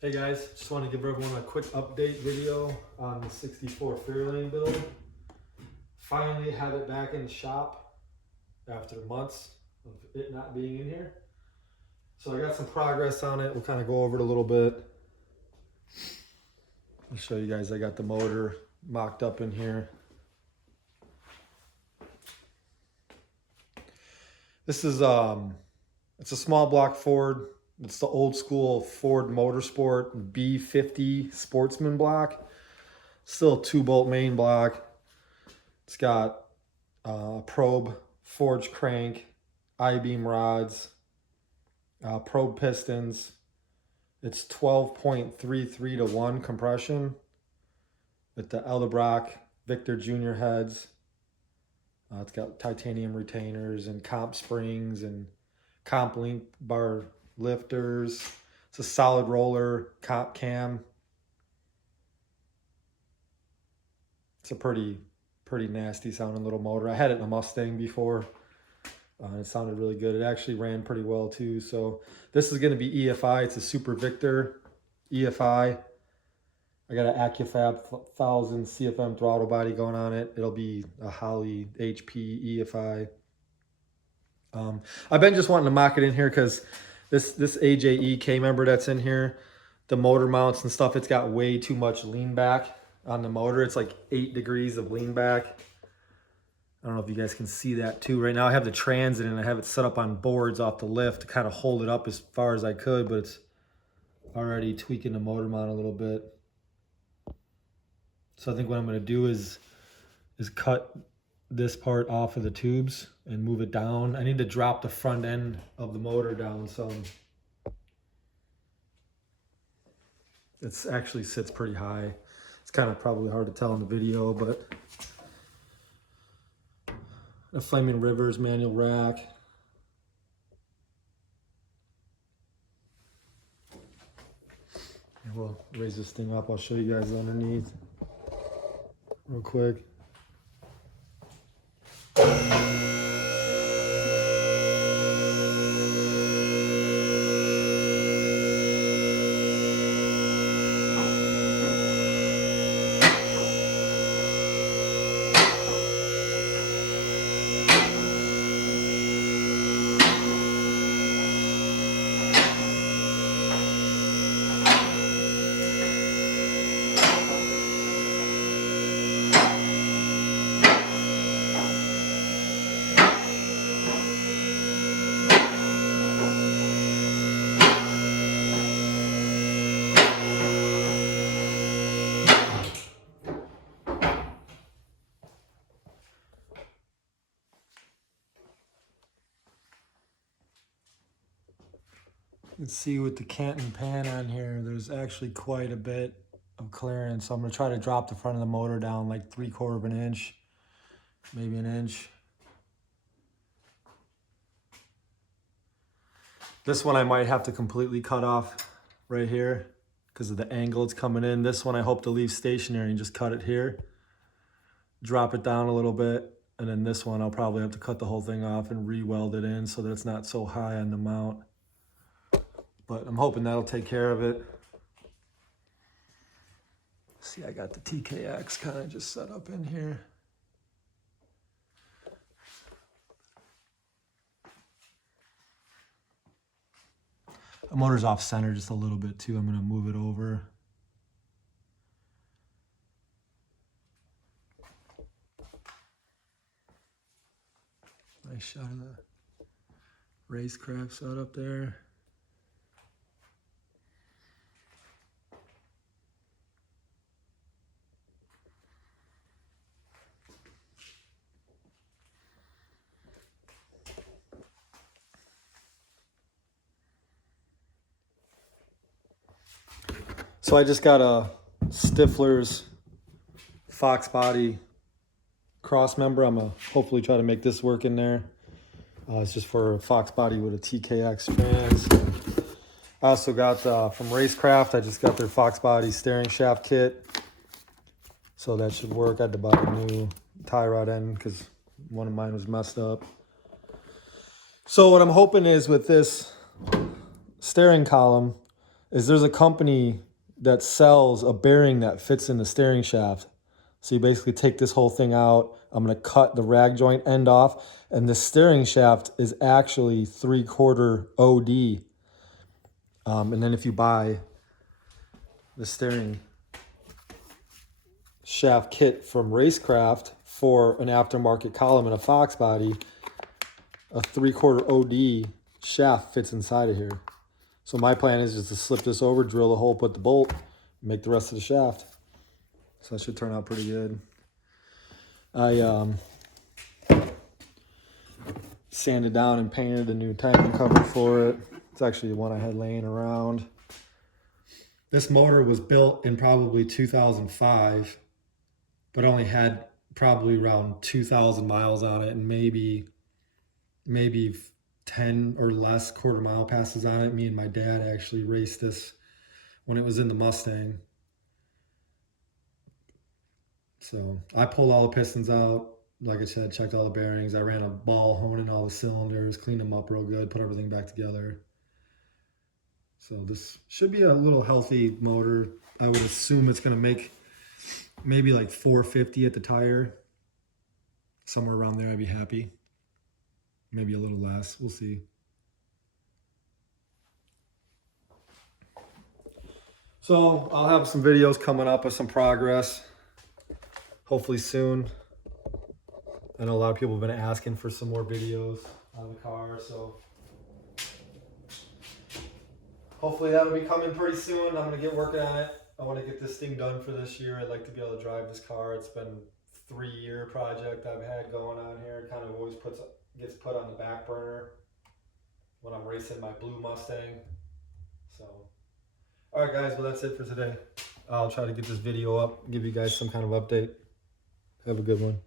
Hey guys, just want to give everyone a quick update video on the 64 Fairlane build. Finally have it back in the shop after months of it not being in here. So I got some progress on it. We'll kind of go over it a little bit. I'll show you guys, I got the motor mocked up in here. This is, it's a small block Ford. It's the old school Ford Motorsport B50 Sportsman block. Still a 2-bolt main block. It's got probe forged crank, I-beam rods, probe pistons. It's 12.33 to 1 compression with the Eldebrock Victor Jr. heads. It's got titanium retainers and comp springs and comp link bar lifters. It's a solid roller comp cam. It's a pretty nasty sounding little motor. I had it in a Mustang before. It sounded really good. It actually ran pretty well too. So this is going to be EFI. It's a Super Victor EFI. I got an AccuFab 1000 CFM throttle body going on it. It'll be a Holley HP EFI. I've been just wanting to mock it in here because this AJE K-member that's in here, the motor mounts and stuff, it's got way too much lean back on the motor. It's like 8 degrees of lean back. I don't know if you guys can see that too. Right now I have the transit and I have it set up on boards off the lift to kind of hold it up as far as I could, but it's already tweaking the motor mount a little bit. So I think what I'm going to do is cut this part off of the tubes and move it down. I need to drop the front end of the motor down some. It actually sits pretty high. It's kind of probably hard to tell in the video, but a Flaming Rivers manual rack. And we'll raise this thing up. I'll show you guys underneath real quick. You can see with the Canton pan on here, there's actually quite a bit of clearance. So I'm going to try to drop the front of the motor down like 3/4 of an inch, maybe an inch. This one I might have to completely cut off right here because of the angle it's coming in. This one I hope to leave stationary and just cut it here. Drop it down a little bit. And then this one I'll probably have to cut the whole thing off and re-weld it in so that it's not so high on the mount. But I'm hoping that'll take care of it. See, I got the TKX kind of just set up in here. The motor's off center just a little bit too. I'm going to move it over. Nice shot of the racecraft set up there. So I just got a Stifler's Fox body cross member. I'm gonna hopefully try to make this work in there. It's just for a Fox body with a TKX trans. I also got from Racecraft, I just got their Fox body steering shaft kit. So that should work. I had to buy a new tie rod end because one of mine was messed up. So what I'm hoping is with this steering column, is there's a company that sells a bearing that fits in the steering shaft. So you basically take this whole thing out. I'm going to cut the rag joint end off, and the steering shaft is actually 3/4 OD. And then if you buy the steering shaft kit from Racecraft for an aftermarket column and a Fox body, a 3/4 OD shaft fits inside of here. So my plan is just to slip this over, drill the hole, put the bolt, make the rest of the shaft. So that should turn out pretty good. I sanded down and painted a new timing cover for it. It's actually the one I had laying around. This motor was built in probably 2005, but only had probably around 2,000 miles on it, and maybe 10 or less quarter-mile passes on it. Me and my dad actually raced this when it was in the Mustang. So I pulled all the pistons out. Like I said, checked all the bearings. I ran a ball honing all the cylinders, cleaned them up real good, put everything back together. So this should be a little healthy motor. I would assume it's going to make maybe like 450 at the tire. Somewhere around there I'd be happy. Maybe a little less. We'll see. So I'll have some videos coming up of some progress. Hopefully soon. I know a lot of people have been asking for some more videos on the car, so hopefully that'll be coming pretty soon. I'm gonna get working on it. I want to get this thing done for this year. I'd like to be able to drive this car. It's been a 3-year project I've had going on here. It kind of always gets put on the back burner when I'm racing my blue Mustang. So, all right, guys. Well, that's it for today. I'll try to get this video up, give you guys some kind of update. Have a good one.